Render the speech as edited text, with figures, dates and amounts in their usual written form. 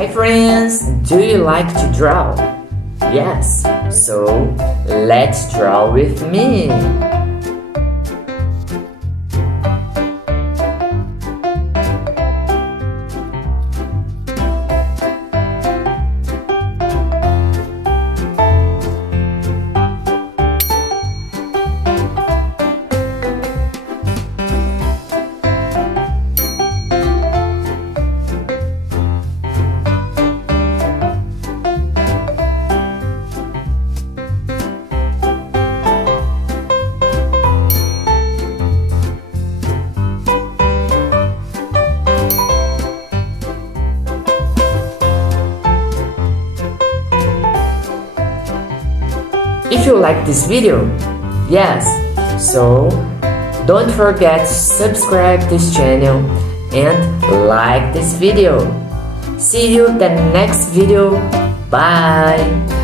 Hi friends, do you like to draw? Yes, so let's draw with me. If you like this video, yes, so don't forget to subscribe this channel and like this video. See you the next video. Bye.